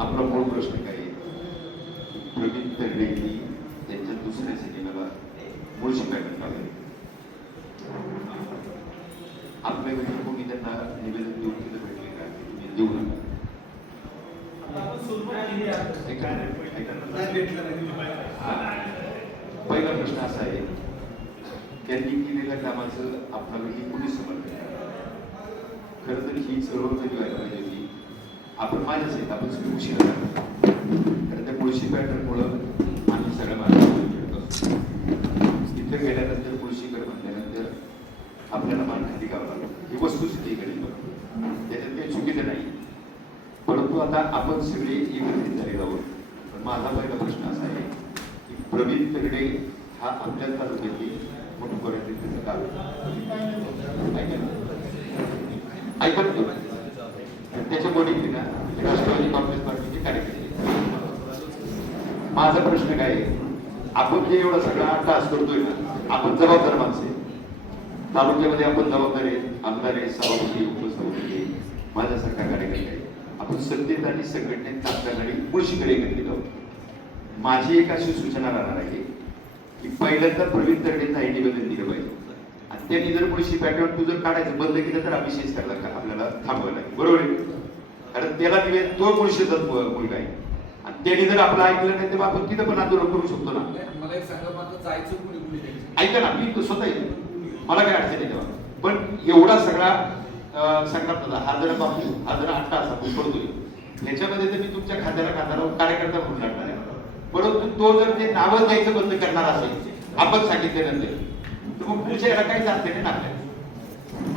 आपला मूळ प्रश्न काय आहे? प्रवीण तरडेंनी त्यांच्या दुसऱ्या सिनेमाला मूळशी पॅटर्न लावले. आपल्या वेळी कोणी त्यांना निवेदन देऊन तिथं भेटले का? तुम्ही देऊ नका. पहिला प्रश्न असा आहे, त्यांनी केलेल्या कामाचं आपल्या वेळी कोणी समर्थन? खरं तर ही सर्व कधी व्हायला पाहिजे होती. आपण माझ्याच आहेत, आपण सगळे उशीर कारण त्या मुळशी पॅटर्नमुळं आम्ही सगळं मार्ग खेळत असतो. तिथे गेल्यानंतर मुळशीकर म्हणल्यानंतर आपल्याला मान खाली घ्यावं लागतं. ही वस्तुस्थिती घडी बरोबर, त्याच्यात काही चुकीचं नाही. परंतु आता आपण सगळे एकत्रित झालेलो आहोत. पण माझा पहिला प्रश्न असा आहे की प्रवीण तरडे हा आपल्या तालुक्यातली मोठमोठ्यातील त्याचं गाव ऐका त्याच्या वडील ना राष्ट्रवादी काँग्रेस पार्टीचे कार्यकर्ते. माझा प्रश्न काय आहे, आपण जे एवढा सगळा टास्क करतोय ना, आपण जबाबदार माणसे तालुक्यामध्ये, आपण जबाबदार आहे, आमदार आहे, सभापती, उपसभापती, माझ्यासारखा कार्यकर्ते आहे. आपण सत्तेत आणि संघटनेत आपल्याकडे मुळशीकडे एकत्रित आहोत. माझी एक अशी सूचना राहणार आहे की पहिल्यांदा प्रवीण तरडेंचं हे निवेदन दिलं पाहिजे आणि त्यांनी जर मुळशी पॅटर्न तू जर काढायचं बंद केलं तर अभिषेक करायला आपल्याला थांबवायला लागेल. बरोबर आहे? कारण त्याला निवेदन तो मुळशीचा मुलगा आहे आणि त्यांनी जर आपलं ऐकलं नाही तर आपण तिथं पण आंदोलन करू शकतो ना. मला एक सांगा, माझं जायचं कुणी ऐका ना, मी स्वतः येतो, मला काय अडचण नाही तेव्हा. पण एवढा सगळा संघटना हा जर बापू हा जर 8 तास आपण करतोय याच्यामध्ये तर मी तुमच्या खात्याला कार्यकर्ता म्हणून लागणार आहे. परंतु तो जर ते नावं द्यायचं बंद करणार असेल आपण सांगितल्यानंतर तर मग पुढच्या याला काही जात नाही ना.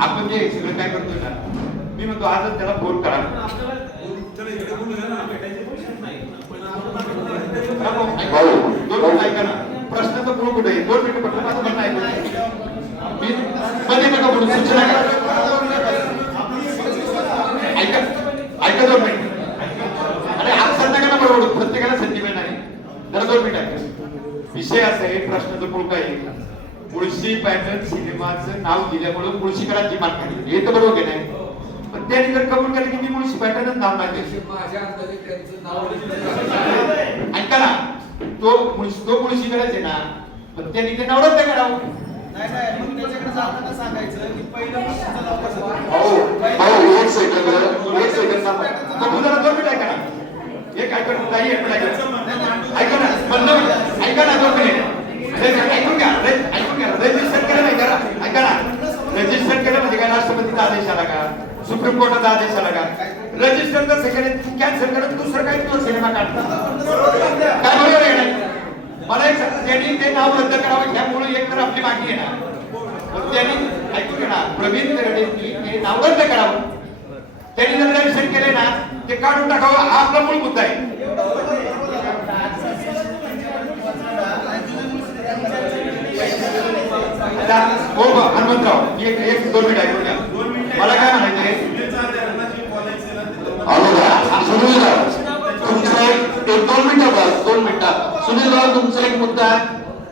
आपण जे सगळं काय करतोय ना, मी म्हणतो आजच त्याला फोन करा. ऐका ना, प्रश्नाचं मूळ कुठे आहे? 2 मिनिटं पटलं माझं म्हणणं ऐकलं मी मध्ये नका बोलू, सूचना ऐका 2 मिनिट. अरे आज संध्याकाळला बरोबर प्रत्येकाला संधी मिळणार आहे. जरा 2 मिनिट ऐका. विषय असा आहे, प्रश्नाचं मूळ काय आहे, मुळशी पॅटर्न सिनेमाचं नाव दिल्यामुळे मुळशीकरांची मान खाली, हे तर बरोबर नाही. पण त्यांनी जर कबूल केलं की मी मुळशी पॅटर्नच नाव नाही माझ्या अंदाजे त्यांचं नाव ऐका ना, तो मुळशीकरच आहे ना, पण त्यांनी ते नाव रद्द करावं. नाही मग त्याच्याकडे जाताना सांगायचं की पहिलं मुळशीचं नाव कसं. एक सेकंद बघू जरा 2 मिनिट ऐका ना. एक ऐका ना, काही ऐका ना, ऐका ना 2 मिनिट ऐकून घ्या. रजिस्टर केलं नाही करा. ऐका ना, रजिस्टर केलं म्हणजे काय राष्ट्रपतीचा आदेश आला का, सुप्रीम कोर्टाचा आदेश आला का? रजिस्टर तर सेकंड कॅन्सल करत दुसरं काही तो सिनेमा काढतात काय? बरोबर आहे ना? मला एक त्यांनी ते नाव रद्द करावं ह्यामुळे एक तर आपली मागणी आहे ना. त्यांनी ऐकून घ्या ना, प्रवीण तरडेंनी ते नाव रद्द करावं. त्यांनी जर रजिस्टर केले ना ते काढून टाकावं, हा आपला मूळ मुद्दा आहे. हो हनुमंतराव, एक 2 मिनिट ऐकून घ्या. मला काय म्हणायचंय, सुनील तुमचा एक मुद्दा आहे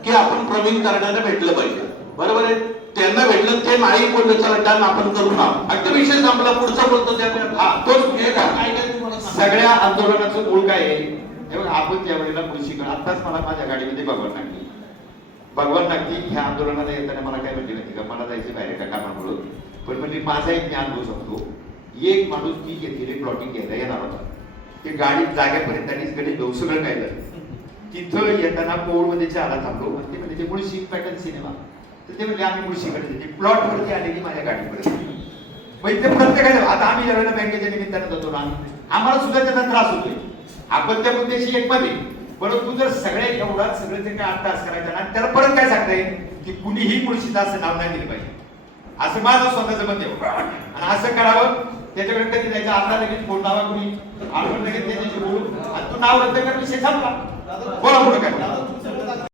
की आपण प्रवीण तरडेंना भेटलं पाहिजे. बरोबर आहे, त्यांना भेटलं ते माळी बोलण्याचा लढा आपण करू ना. अगदी विषय संपला, पुढचा बोलतो सगळ्या आंदोलनाचं मूळ काय आहे? आपण त्यावेळेला मुळशीकर आताच मला माझ्या गाडीमध्ये भगवान नागती ह्या आंदोलनाला येताना मला काय म्हणले माहिती का, मला जायचं बाहेर का कामामुळं, पण म्हणजे माझा एक ज्ञान होऊ शकतो. एक माणूस ती घेतलेली प्लॉटिंग घ्यायला येणार होता, ते गाडी जाग्यापर्यंत आणि गडी घेऊ सगळं काय झालं. तिथं येताना पोळमध्ये चहाला थांबलो, ते म्हणजे ते मुळशी पॅटर्न सिनेमा, तर ते म्हणजे आम्ही मुळशीकडे प्लॉट वरती आलेली माझ्या गाडीपर्यंत. म्हणजे ते प्रत्येकाने आता आम्ही ज्यावेळेला बँकेच्या निमित्तानं जातो ना, आम्हाला सुद्धा त्याचा त्रास होतोय. आपण त्या मुद्द्याशी एकमत आहे, परंतु जर सगळ्या एवढा सगळं ते काय 8 तास करायचं ना, त्याला परत काय सांगताय की कुणीही मुळशीचं असं नाव नाही दिलं पाहिजे, असं माझं स्वतःचं मत आहे. आणि असं करावं, त्याच्याकडे कधी जायचं, आपला लगेच फोन लावा कुणी, आपण लगेच त्याच्याशी बोलू आणि तू नाव रद्द कर, विषय संपला. बोला पुढे काय.